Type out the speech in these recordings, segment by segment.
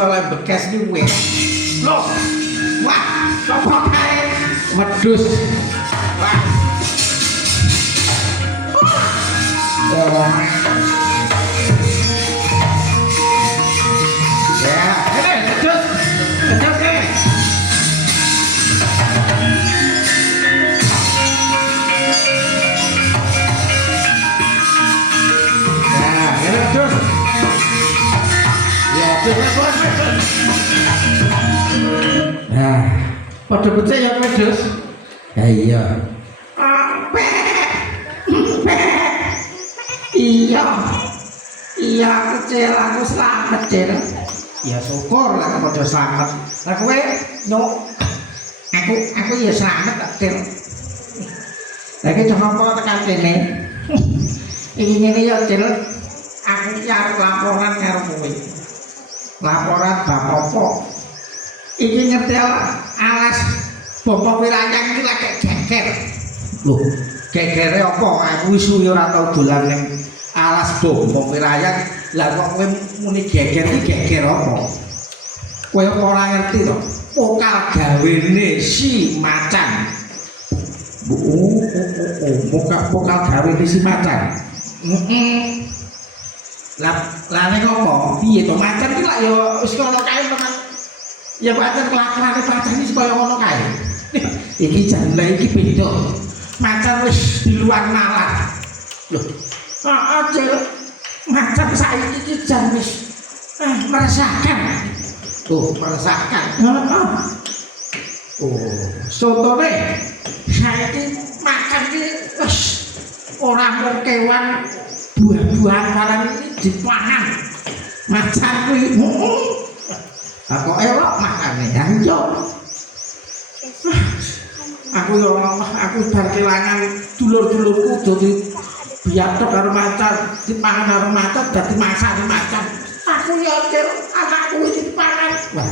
oleh bekas ni wes. Loh, wah, sapa kae? Wedhus. Wah. Ya, ini wedhus. Wedhus kae. Ya, ini wedhus. Ya, wedhus. Nah, pada becek ya wedhus. Ya iya. Iya. Iya kecil aku selamat kecil. Ya syukur lah padha selamat. Lah kowe nyok aku ya selamat kecil. Lah iki apa tekan kene? Iki ngene ya kecil. Aku iki arep laporan karo kowe. Laporan bab apa? Iki ngerti alas Bapak Wirayang iki lagi geger. Lho, gegere apa? Aku wis suwi ora tau dolan ning alas Bapak Wirayang. Lah kok kowe muni geger iki geger apa? Kowe ora ngerti to? Pokal gawene si macan. Pokal gawene si macan. Heeh. Lah nek apa? Piye to macan iki lak ya wis kono kae tenan. Ya pancen kelakuane pancen iki kaya ngono kae. Iki jane iki beda. Macan wis di luar nalar. Loh, aja macan saiki iki jan wis meresahkan. Oh, meresahkan. Oh, sotone saiki macan iki wis ora mung kewan buah-buahan barang iki dipangan. Macan kuwi aku elok makane anjo. Aku yo aku bar kelangan dulur-dulurku dadi biatok karo macan, dipangan karo macan dadi masak macan. Aku yo anakku iki dipangan. Wah.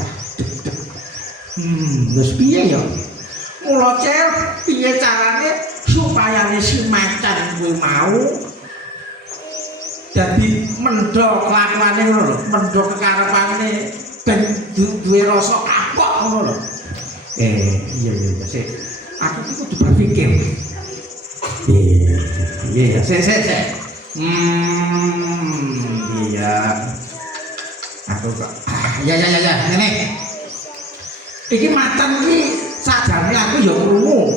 Wis piye yo? Mula cel piye carane supaya si macan kuwi mau dadi mendho kelakuane ngono lho, mendho kekarepane ben duwe rasa kapok ngono lho. Iya sik. Aku iki kudu berpikir. Iya, sik. Iya. Aku kok ya ngene. Iki macan iki sajane aku ya krungu.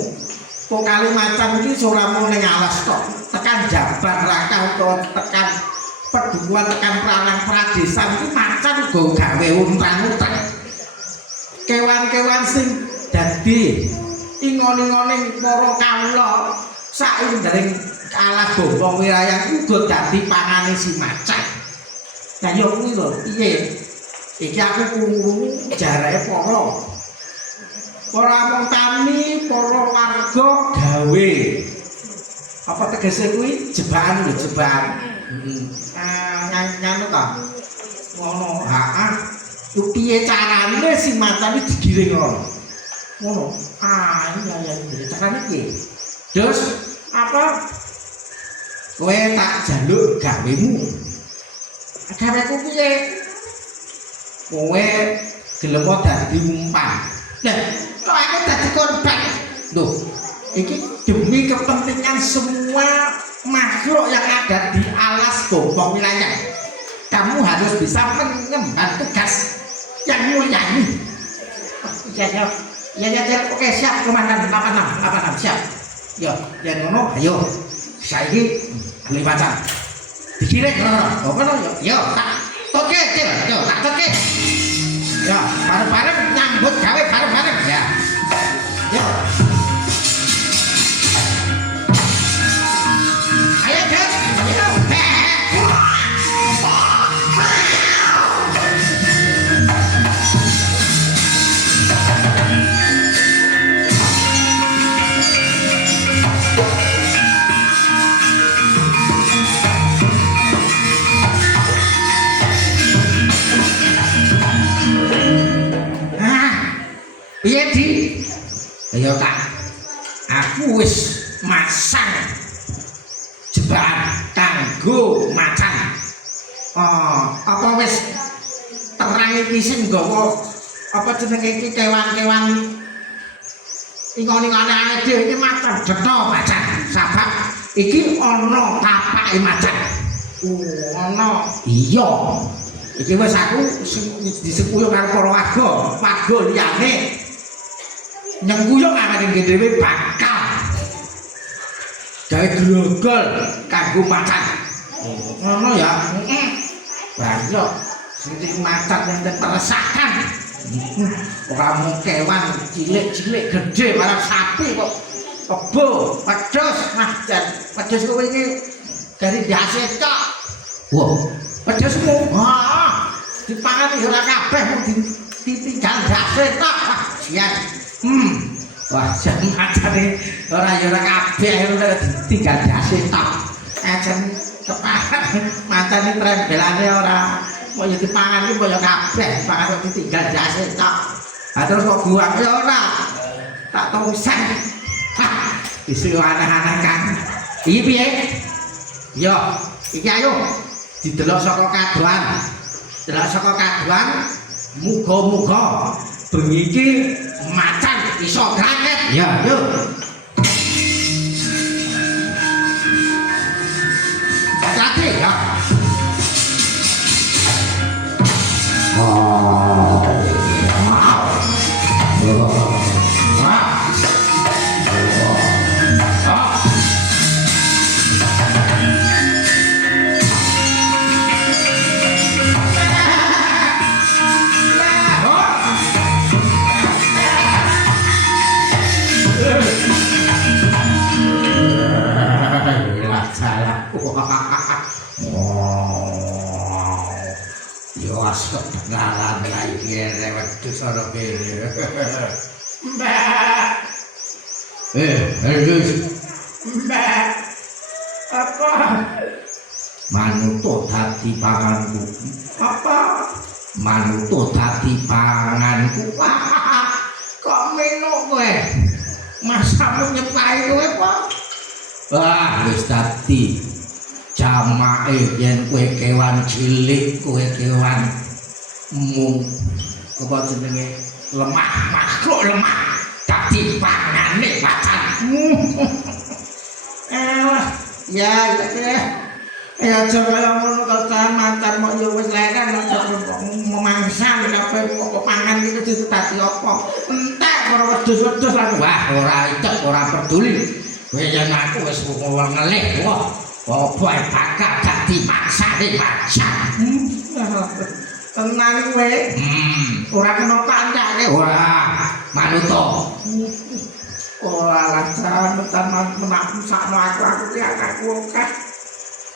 Kok kali macan iki ora mung ning alas tok, tekan Jabar Raka utawa tekan Pedukuhan tekan Pranang Pradesan iki macan uga gawe untang-untang. Kewan-kewan sing dadi ingon-ingoning para kawula saindring alas Bapak Wirayang uga dadi pangane si macan. Lah yo kuwi lho, piye? Iki aku krungu jarake para mung tani, para warga gawe. Apa tegese kuwi jebakan lho, jebakan. Nyanu ta. Ngono, heeh. Ku piye carane si macan iki digiring ngono? Ngono. Iya, carane piye? Terus apa? Kowe tak jaluk gawemu. Gaweku piye? Kowe gelem dadi umpan. Lah, kok aku dadi korban? Loh, iki demi kepentingan semua makhluk yang ada di alas Bapak Wirayang. Kamu harus bisa mengemban tugas yang mulia ini. Ya, oke siap komandan 86 siap. Yo, yang ngono, ayo. Saiki beli macan. Dikirim ngono. Ngono yo, tak toke, Cil. Yo, tak toke. Ya, bareng-bareng nyambut gawe bareng-bareng ya. Yo. Ayo, guys. Ayo. Piye Di? Ya tak. Aku wis masang jebakan kanggo macan. Apa wis terang iki sing nggawa apa jenenge iki kewan-kewan ingone-ingone aneh dhewe iki macan cetha macan sabab iki ana tapake macan. Ana. Iya. Iki wis aku disepuyung karo para warga liyane. Nyengkuyung awake dhewe bakal gawe grogol kanggo macan. Ngono ya. Banyak sing macan yang teresakan. Ora mung kewan cilik-cilik gede malah sapi kok kebo, wedhus, nah jan wedhus kowe iki dari dase tok. Wah, wedhusmu. Heeh. Dipangan ora kabeh mung ditinggal dase tok. Wah, sian. Wah, jan macane ora ya ora kabeh ora ditinggal dase tok. Jan kepahat macane trembelane ora mau ya dipangan iki kaya kabeh pangan kok ditinggal dase tok. Ha terus kok buang ya ora. Tak tongsen. Isi aneh-aneh kan. Iki piye? Yo, iki ayo didelok saka kadoan. Delok saka kadoan muga-muga bengi iki macan iso graket. Ya, yo. Hati ya. Kedengaran lagi wedhus ana kene. Mbak. Wedhus. Mbak. Apa? Manut dadi panganku. Apa? Manut dadi panganku. Kok menuk kowe? Masamu nyepai kowe apa? Wah, wis dadi jamae yen kowe kewan cilik, kowe kewan mung apa jenenge lemah makhluk lemah dadi pangane macan. Ya ya coba ngono kok macan mau yo wis leren memangsan kabeh kok pangan iki kudu dadi apa entek ora wedhus-wedhus lan wah ora icek ora peduli kowe yen aku wis ngelih wah apa bakal dadi maksane macan. Tenang kowe. Ora kena kancane. Ora, manuto. Ora lancar tenan menakmu sakno aku ki anakku akeh.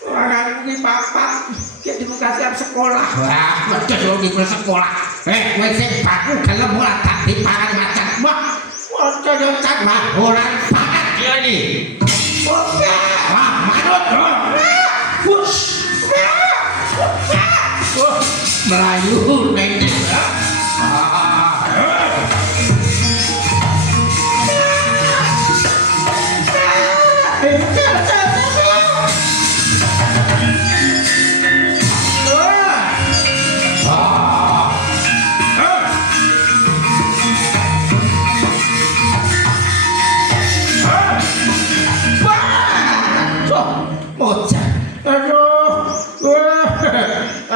Ora iki papa, ki dikasih arep sekolah. Wah, wedhus yo iki sekolah. Kowe sing baku gelem ora dadi pangan macan. Wah, ojo yo cak mah ora pangan dia iki. Oke. Wah, manut. Wush. Melayu neng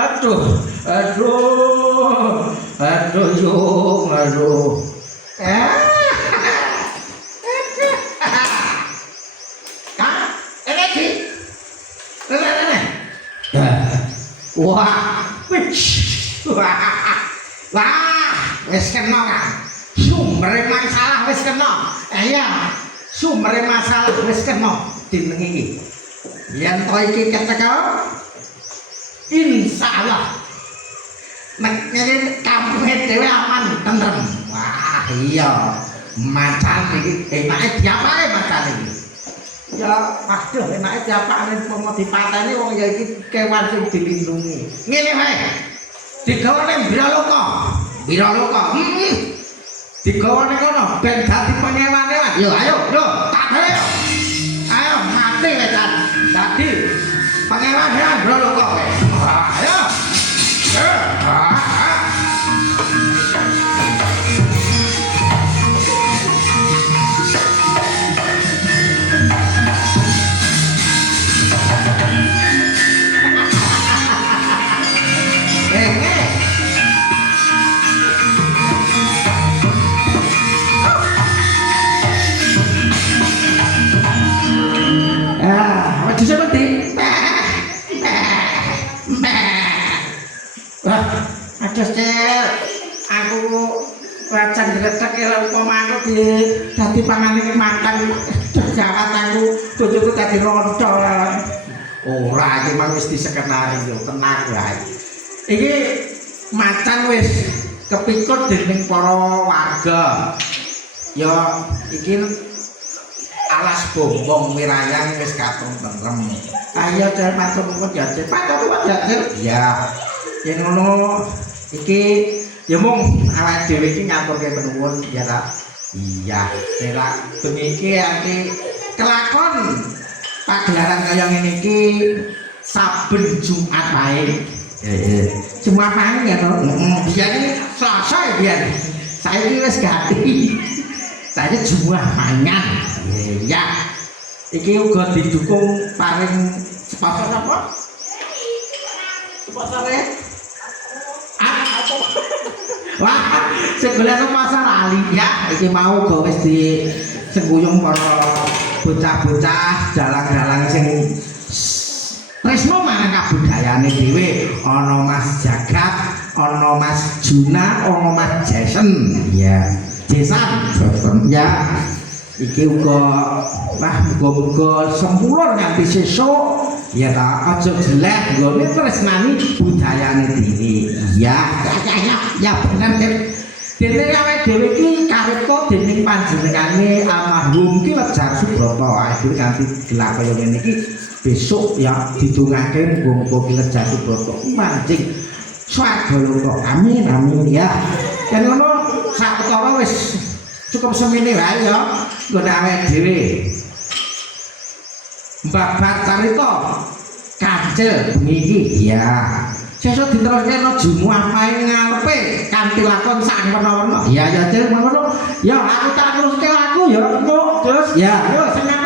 aduh. Wah, wis kena kan. Sumber masalah wis kena. Iya, sumber masalah wis kena dineng iki. Yen to iki keteka insyaallah nek kampunge dhewe aman tentrem. Wah, iya. Macan iki enake diapake macan iki. Ya, aduh enake diapake pomo dipateni wong ya iki kewan sing dilindungi. Ngene wae. Digawa ning Biraloka. Digawa ning kono ben dadi pengewan-ewan. Yo ayo, tak gawe. Ayo mati wae kan. Dadi pengewan-ewan Biraloka kowe. Ayo. wedhus cil. Aku wajan gretek ya upama aku dadi panganing makan gawat aku bojoku dadi ronco. Ora iki mang wis disekenari yo tenang wae. Iki macan wis kepikut dening para warga. Ya iki alas bombong wirayang wis katon tentrem. Ayo cek matur nuwun ya cek. Patur nuwun ya cek. Ya. Yen ngono iki ya mung awake dhewe iki ngaturke penuwun ya ta. Iya, ora bengi iki anti kelakon pagelaran kaya ngene iki saben Jumat wae. Jumat wae ya to. Biyen Selasa ya biyen. Saiki wis ganti. Saiki Jumat mangan. Ya. Iki uga didukung paring sponsor apa? Sponsore? Wah, segala pasar ali ya, iki mau uga wis disengkuyung para bocah-bocah dalang-dalang sing tresno marang kabudayane dhewe. Ana Mas Jagat, ana Mas Juna, ana Mas Jason. Ya, Jason. Ya. Iki uga wah muga-muga sempurna nganti sesuk ya ta aja jelek nggone tresnani budayane dhewe. Ya bener dene awake dhewe iki karepto dening panjenengane almarhum ki Lejar Subrata akhir kanthi gelar kaya ngene iki besok ya didongake muga-muga ki Lejar Subrata mancing swarga loro. Amin ya. Yen ngono saketara wis cukup semene wae ya nggon awake dhewe. Babat carita kancil bengi iki ya. Sesuk diteruske no Jumat wae ngarepe kanthi lakon sak werna-werna. Ya Cil ngono. Ya aku tak teruske laku ya. Terus ya. Yo seneng